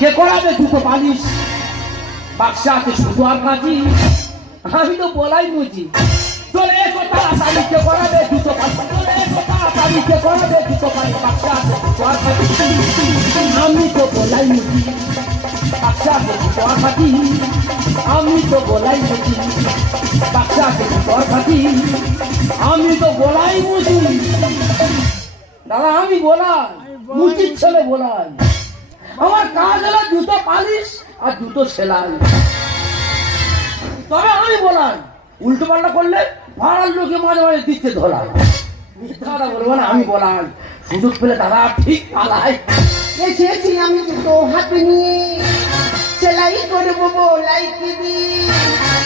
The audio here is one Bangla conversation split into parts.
কে করাবে দুটো বালিশ বাক্সা আছে শুধু আর কাঁচি আমি তো বলাই মুচি চলে এসো তাড়াতাড়ি কে কে করাবে দুটো আমি তো বলাই মুচি বাক্সা আমি তো বলাই মুচি বাক্সা আমি তো বলাই মুচি দাদা, আমি বলাই মুচির ছেলে বলাই। আমার কাজ হলো জুতো পালিশ আর জুতো সেলাই। তবে আমি বলাম উল্টো পাল্টা করলে ভাড়ার লোকে মাঝে মাঝে দিচ্ছে ধরা কথা বলব না, আমি বলাম সুযোগ পেলে দাদা, ঠিক পালায় এসেছি আমি দুটো হাতে নিয়ে। সেলাই করব, বলাই কিনি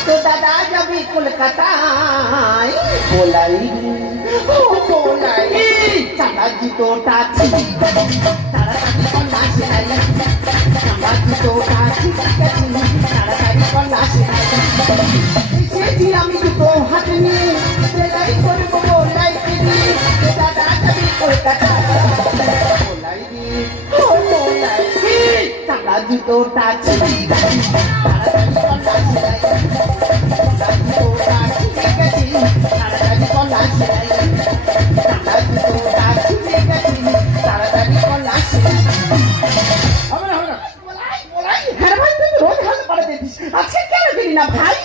তো দাদা যাবে কলকাতায় বলাই ও বলাই চালা জুতোটা তাড়াতাড়ি কন্যা সেলাই চালা জুতোটা ছিঁড়ি তাড়াতাড়ি কন্যা সেলাই এসেছি আমি দুটো হাতে নিয়ে সেলাই করব বলাই দাদা যাবে কলকাতায় বলাই ও বলাই চালা জুতোটা তাড়াতাড়ি না ভাই?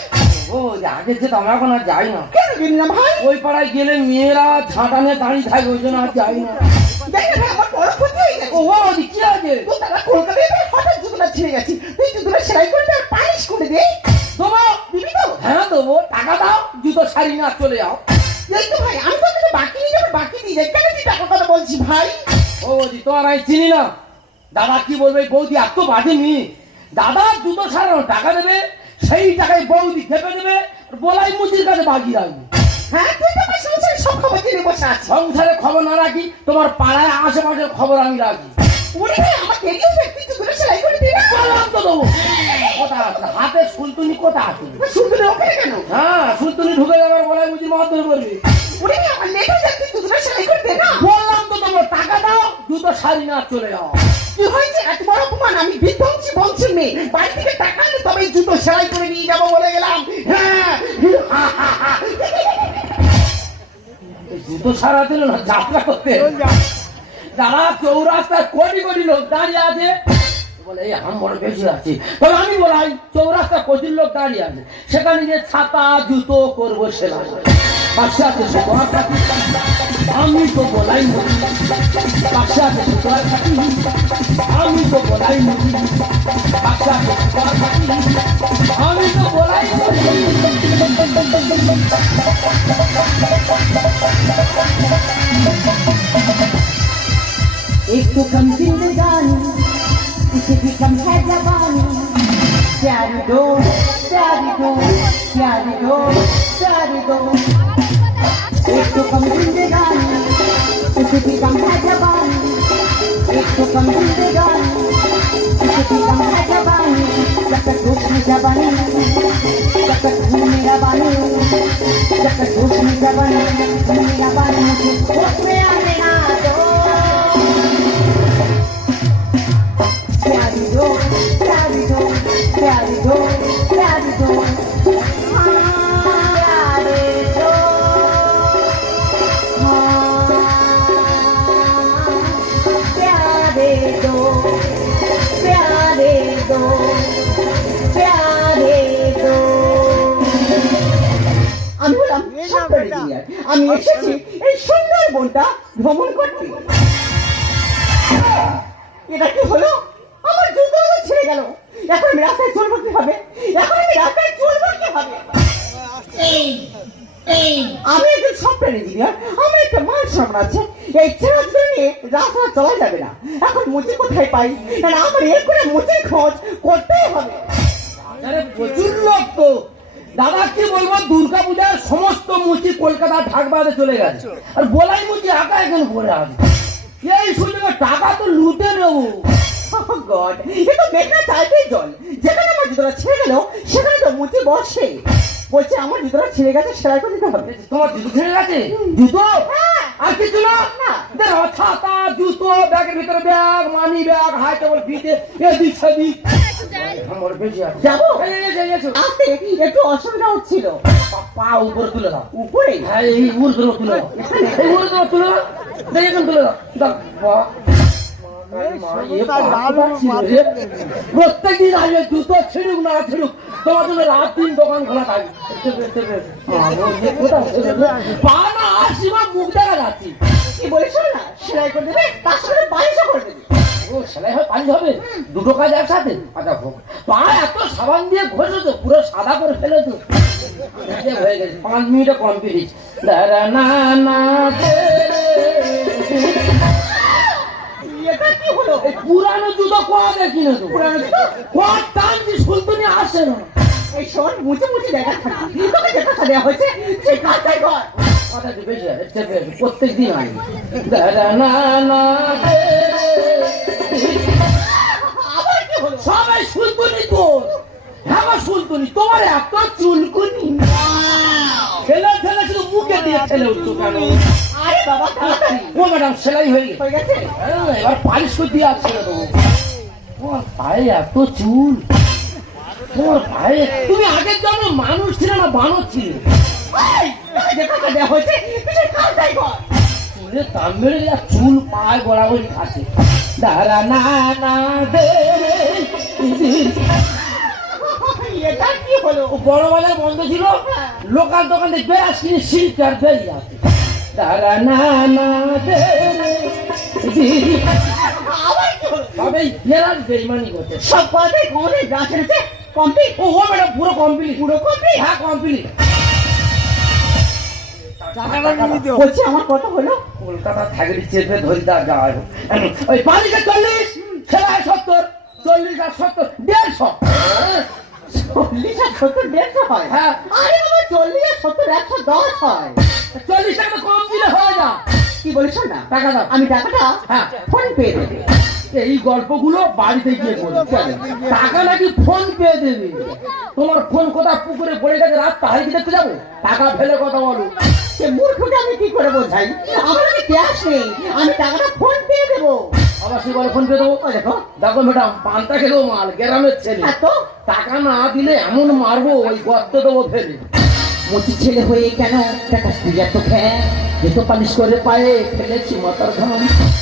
ও আগে যে আমরা এখন আর যাই না। কেন দিলি না ভাই? ওই পাড়ায় গেলে মেয়েরা ছাঁটা নিয়ে দাঁড়িয়ে থাকে ওই জন্য আর যাই না। দেখ না ভাই, আমার বড় ক্ষতি হয়ে গেছে। ও ও কি আছে? তো তারা কলকাতায় হঠাৎ জুতোটা ছিঁড়ে গেছে। তুই জুতোটা সেলাই করে তার পালিশ করে দে। দেবো। দিবি তো? হ্যাঁ দেবো। টাকা দাও জুতো শাড়ি না চলে যাও। এই তো ভাই আমি তো বাকি নিয়ে যাব বাকি দিয়ে যাই। কেন তুই টাকার কথা বলছি ভাই? ও বৌদি তোমার আমি চিনি না। দাদা কি বলবে? বৌদি এত বাজে নি দাদা দুটো সারানো টাকা দেবে সেই টাকায় বৌদি খেপে দেবে আর বলাই মুচির কাছে বাকি রাখবে। হ্যাঁ তুই তো আমার সংসারের সব খবর জেনে বসে আছিস। সংসারে খবর না রাখি তোমার পাড়ায় আশেপাশের খবর আমি রাখি। ওরে আমার দেরি তুই জুতোটা সেলাই করে দে বললাম তো দেবো। কোথা আছে? হাতে সুলতুনি কোথা আছে? সুন্দর ওখানে কেন? হ্যাঁ সুলতুনি ঢুকে যাবে বলাই মুচির মাধ্যমে করবে। ওরে ভাই আমার লেট হয়ে যাচ্ছে তুই জুতোটা সেলাই করে দে না বললাম তো তোমার টাকা দাও না চলে যাও কি হয়েছে? এত বড় অপমান আমি বিধ্বংসী বংশের মেয়ে। বাড়ি থেকে টাকা এনে তবে এই জুতো সেলাই করে নিয়ে যাব বলে গেলাম। হ্যাঁ। জুতো সারা দিল না যাত্রা করতে। যারা চৌরাস্তায় কোটি কোটি লোক দাঁড়িয়ে আছে বলে এই আম বড় বেশি আছে। তবে আমি বলাই চৌরাস্তায় প্রচুর লোক দাঁড়িয়ে আছে। সেখানে যে ছাতা জুতো করব সেলাই पक्षा के झुकवा आमी को बोलाई पक्षा के झुकवा आमी को बोलाई पक्षा के झुकवा आमी को बोलाई एक तो कम जिंदगानी उसे भी कम है जवानी प्यारी दो प्यारी दो प्यारी दो प्यारी दो Let the truth be the one. Let the truth be the one. Let the truth be the one. Let the truth be the one. Let the truth be the one. Let the truth be the one. Let the truth be the one. আমি ইঞ্জিনিয়ার আমি এসেছি এই সুন্দর বনটা ভ্রমণ করতে। এটা কি হলো? আমার জুতো ছিঁড়ে গেল। এখন আমি রাস্তায় চলবো কি হবে। এখন আমি রাস্তায় চলবো কি হবে। আমি একজন সফটওয়্যার ইঞ্জিনিয়ার আমার একটা মান সম্মান আছে। এই ছেঁড়া জুতো নিয়ে রাস্তা চলা যাবে না। এখন মুচি কোথায় পাই? কারণ আমার এর করে মুচির খোঁজ করতেই হবে। আরে প্রচুর লোক তো। দাদা কি বলব দুর্গা পূজার সমস্ত মুচি কলকাতা ঢাকবাদে চলে গেছে। আর বলাই মুচি একা এখানে পড়ে আছে। এই সুযোগে টাকা তো লুটে নেব। গড এ তো মেঘনা টাইপের জল। যেখানে আমার জুতোটা ছিঁড়ে গেল সেখানে তো মুচি বসে। বলছে আমার জুতোটা ছিঁড়ে গেছে সেলাই করে দিতে হবে। তোমার জুতো ছেড়ে গেছে? জুতো? হ্যাঁ। আর কিছু না? না। দেখো ছাতা জুতো ব্যাগের ভিতরে bag money bag high table ফিতে এদিক সেদিক আমার বেশি আছে যাব? আসতে একটু অসুবিধা হচ্ছিল। পা- উপরে তুলে দাও। উপরে? হ্যাঁ এই ধরে তুলে এই ধরে তুলে দাও এখন তুলে দাও। প্রত্যেকদিন আসবে জুতো ছিড়ুক না ছিড়ুক। তোমার জন্য রাত দিন দোকান খোলা থাকবে। দেখবে, দেখবে। মা, ও যে কোথাও ছিল রে। পা না আসি বা মুখ দেখা যাচ্ছি। কি বলিস না সেলাই করে দেবে? তার সঙ্গে বালিশও করে দেবে। সেলাই হয় পানি হবে? দুটো কাজ একসাথে? আচ্ছা হোক পা এত সাবান দিয়ে ঘষেছো পুরো সাদা করে ফেলেছো। হয়ে গেছে পাঁচ মিনিটে কমপ্লিট দাঁড়া না পুরানো জুতো কোয়া দেখি না তো পুরানো জুতো? কোয়া শুনতুনি আসে না। এই শোন মুছে মুছে দেখা থাকি তোকে যে কথা দেওয়া হয়েছে? সেই কাজটাই কর। প্রত্যেক দিন দাঁড়া না না সবাই শুনতুনি তো হ্যাঁ গো শুনতুনি তোমার এত চুলকুনি। ঠেলে ঠেলে শুধু মুখে দিয়ে ঠেলে উঠতো কেন? আরে বাবা ও ম্যাডাম সেলাই হয়ে গেছে। হয়ে হ্যাঁ, এবার পালিশ করে দিয়ে আসছে তো তোমার পায়ে এত চুল। তোমার পায়ে তুমি আগের জন্য মানুষ ছিলে না বানর ছিলে। এই, তোকে চুলে গেছে চুল পায়ে গড়াগড়ি খাচ্ছে। দাঁড়া না না দে। এটা কি হলো? বড় বাজার বন্ধ ছিল। লোকাল দোকান বেড়াস কিনে সিল্ক আর বেরিয়ে আছে। দাঁড়া না না দে। সবাই বেড়াস বেইমানি করছে। সব কথাই কোমরে যা ছেড়েছে কমপ্লিট ও ম্যাডাম পুরো কমপ্লিট পুরো কমপ্লিট হ্যাঁ কমপ্লিট বলছি আমার কথা হলো? কলকাতা থাকলে চেপে ধরি দা যাওয়া ওই চল্লিশ খেলায় সত্তর চল্লিশ আর সত্তর দেড়শো। চল্লিশ আর সত্তর দেড়শো হয়? হ্যাঁ। আরে চল্লিশ আর সত্তর একশো দশ হয়। চল্লিশ টাকা কম দিলে হয়ে যা কি বলিস না? টাকা দাও। আমি টাকাটা হ্যাঁ। ফোন পে দেবে। এই গল্পগুলো বাড়িতে গিয়ে বলি। টাকা নাকি ফোন পে দেবে? তোমার ফোন কোথাও পুকুরে পড়ে গেছে? রাত তাহাই কি দেখতে যাব? টাকা ফেলে কথা বলো। সে মূর্খকে আমি কি করে বোঝাই? আমার কাছে ক্যাশ নেই আমি টাকাটা ফোন পে দেবো। আবার সে বলে ফোন পে দেবো? দেখো দেখো ম্যাডাম পান্তা খেলেও মাল গ্রামের ছেলে। এত টাকা না দিলে এমন মারবো ওই গর্ত দেবো ফেলে। মুচি ছেলে হয়ে কেন? টাকা স্ত্রী এত খ্যান জুতো পালিশ করে পায়ে ফেলেছি, মাথার ঘাম।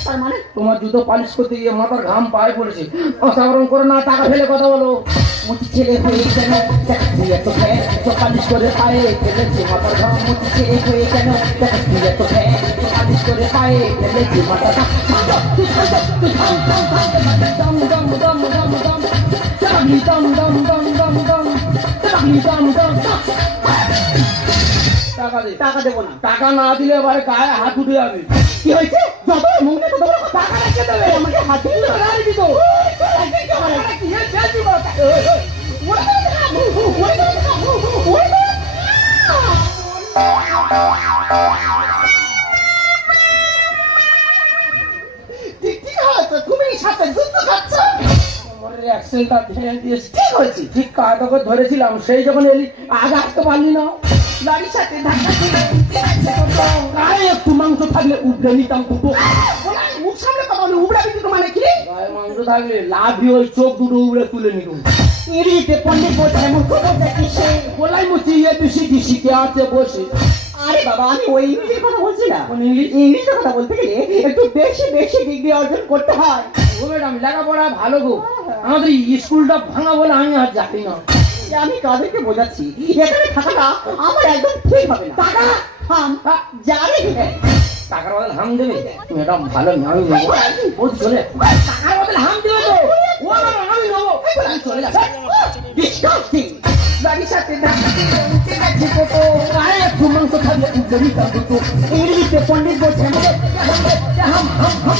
তার মানে তোমার জুতো পালিশ করতে গিয়ে মাথার ঘাম পায়ে পড়েছে। গরম করে না, টাকা ফেলে কথা বলো। মুচি ছেলে হয়ে কেন? জুতো পালিশ করে পায়ে ফেলেছি, মাথার ঘাম মুচি ছেলে হয়ে কেন? জুতো পালিশ করে পায়ে ফেলেছি, মাথার ঘাম দম দম দম দম দম দম দম দম দম দম দম। টাকা দে টাকা দেবো না। টাকা না দিলে এবারে গায়ে হাত উঠে যাবে। কি হয়েছে? যত মুখে তো টাকা রেখে দেবে। আমাকে হাত দিয়ে গাড়ি দিত তুমি সাথে যুদ্ধ খাচ্ছ? কোমরের অ্যাক্সেলটা ভেঙে দিয়েছে। ঠিক হয়েছে? ঠিক কায়দা ধরেছিলাম। সেই যখন এলি আগে আসতে পারলি না। সাথে ধাক্কা একটু মাংস থাকলে উঠে নিতাম দুটো মুখ সামনে কথা উবড়াবি কিন্তু মানে কি? রে মাংস থাকলে লাভি ওই চোখ দুটো তুলে বোঝায় কিসে বলাই মুচি আছে বসে। আরে বাবা আমি ওই কথা বলছি না। কথা বলতে গেলে একটু বেশি বেশি ডিগ্রি অর্জন করতে হয়। ও ম্যাডাম লেখাপড়া ভালো গো আমাদের স্কুলটা ভাঙা বলে আমি আর জানি না। আমি কাদেরকে বোঝাচ্ছি এখানে থাকাটা আমার একদম ঠিক হবে না টাকা থাম যারে টাকার বদলে হাম দেবে ভালো না আমি নেব ও চলে টাকার বদলে হাম দেবে তো ও আমি নেব চলে যাব ডিসকাস্টিং সাথে উঠে গেছে একটু মাংস ইংরেজিতে পণ্ডিত হাম হাম হাম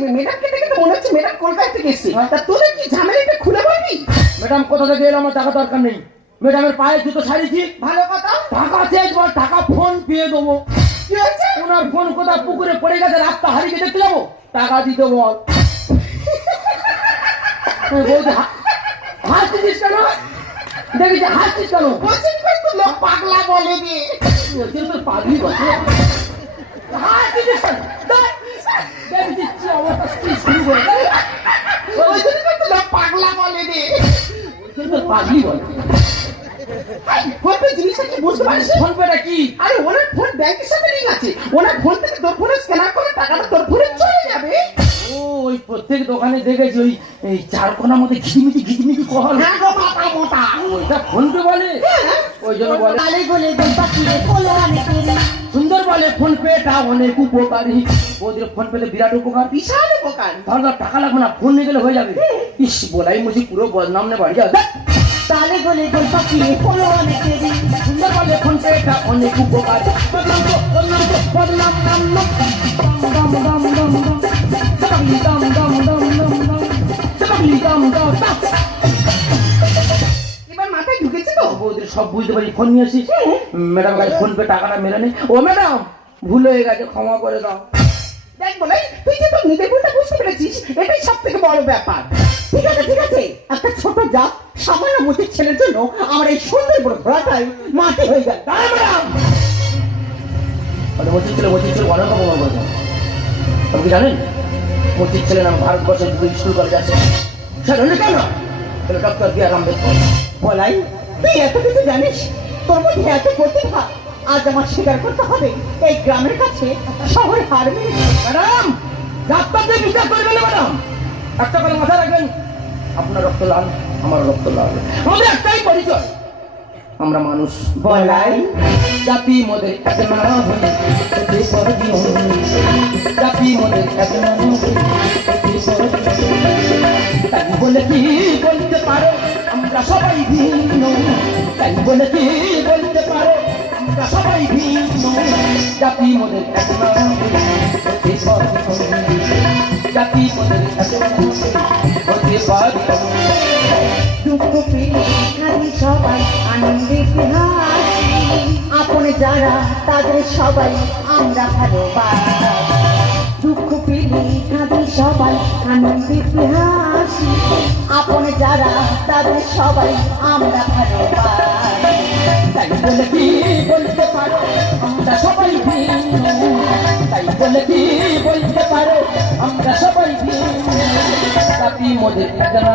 দিবি দেখে মনে হচ্ছে ম্যাডাম কলকাতা থেকে এসছে। তা তোদের কি ঝামেলাটা খুলে বলবি? ম্যাডাম কোথা থেকে এলো আমার টাকা দরকার নেই। ম্যাডামের পায়ে জুতো সারিয়েছি ভালো কথা। টাকা ফোন পেয়ে দেবো। কি হয়েছে? ওনার ফোন কোথায়? পুকুরে পড়ে গেছে রাস্তা হারিয়ে দেখতে যাব? টাকা দিতে বল হাসছিস কেন? দেখেছি হাসছিস কেন? কিন্তু লোক পাগলা বলে রে। ওদের তো পাগলি বসে হাসছিস কেন? দেখ, পাগলা বলে রে পাগলি বলে ফোন পে জিনিসটা কি বুঝতে কি আরে ওনার ফোন ব্যাংকের সাথে লিঙ্ক আছে ওনার থেকে তোর ফোনে স্ক্যানার করে টাকাটা তোর ফোনে চলে যাবে ওই প্রত্যেক দোকানে দেখেছি ওই এই চার মধ্যে ঘিমিটি ঘিমিটি কহল হ্যাঁ ওইটা ফোন পে বলে ওই জন্য বলে কালে গলে দই পাখিরে পোলো আনে করে সুন্দর বলে ফোন পেটা অনেক উপকারী। ওদের ফোন পেলে বিরাট উপকার। বিশাল উপকার। ধর ধর টাকা লাগবে না ফোন নিয়ে গেলে হয়ে যাবে। ইস বলাই মুছি পুরো বদনাম নে বাড়ি যাবে। তালে গলে দই পাখিরে পোলো আনে করে সুন্দর বলে ফোন পেটা অনেক উপকার। বদনাম তো বদনাম তো বদনাম। নাম নাম দম দম দম দম দম দম দম দম দম দম দম দম বৌদির সব বুঝতে পারি ফোন নিয়ে আসিস? ম্যাডাম কাছে ফোন পে টাকাটা নে। ও ম্যাডাম ভুল হয়ে গেছে ক্ষমা করে দাও। দেখ বলে তুই যে তোর নিজের ভুলটা বুঝতে পেরেছিস এটাই সব থেকে বড় ব্যাপার। ঠিক আছে ঠিক আছে? একটা ছোট জাত সামান্য ছেলের জন্য আমার এই সুন্দর বড় ঘোড়াটাই মাটি হয়ে গেল। দাঁড়া ম্যাডাম। মানে ছেলে ছেলে অনেক রকম করেছে। আপনি জানেন? মসজিদ ছেলে নাম ভারতবর্ষের দুটো স্কুল কলেজ আছে। সেটা কেন? তাহলে ডক্টর বি আর আম্বেদকর। বলাই তুই এত কিছু জানিস? তোর মধ্যে এত প্রতিভা। আজ আমার স্বীকার করতে হবে এই গ্রামের কাছে শহরে হার মেরেছে ম্যাডাম ডাক্তারদের বিচার করবেন না ম্যাডাম। একটা করে মাথায় রাখবেন আপনার রক্ত লাল আমার রক্ত লাল। আমাদের একটাই পরিচয় আমরা মানুষ। বলাই। জাতি মোদের এক না জাতি মোদের এক না বলে কি বলতে পারো, আমরা সবাই ভিন্ন। তাই বলে কি বলতে পারো, আমরা সবাই ভিন্ন। জাতি মোদের জাতি মোদের হতে পারি দুঃখ পেলে সবাই আনন্দে হাসি যারা তাদের সবাই, আমরা ভালোবাসি। দুঃখ পেলে কাঁদি সবাই আনন্দে হাসি আপনে যারা, তাদের সবাই আমরা ভালোবাসি। কি বলতে পারো? আমরা সবাই ভিন্ন। তাই বলে কি বলতে পারো? আমরা সবাই ভিন্ন। জাতি মোদের একনা।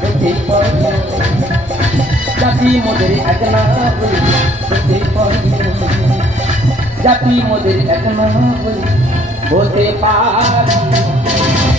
হতে পারি জাতি মোদের একনা। হতে পারি জাতি মোদের একনা। হতে পারি।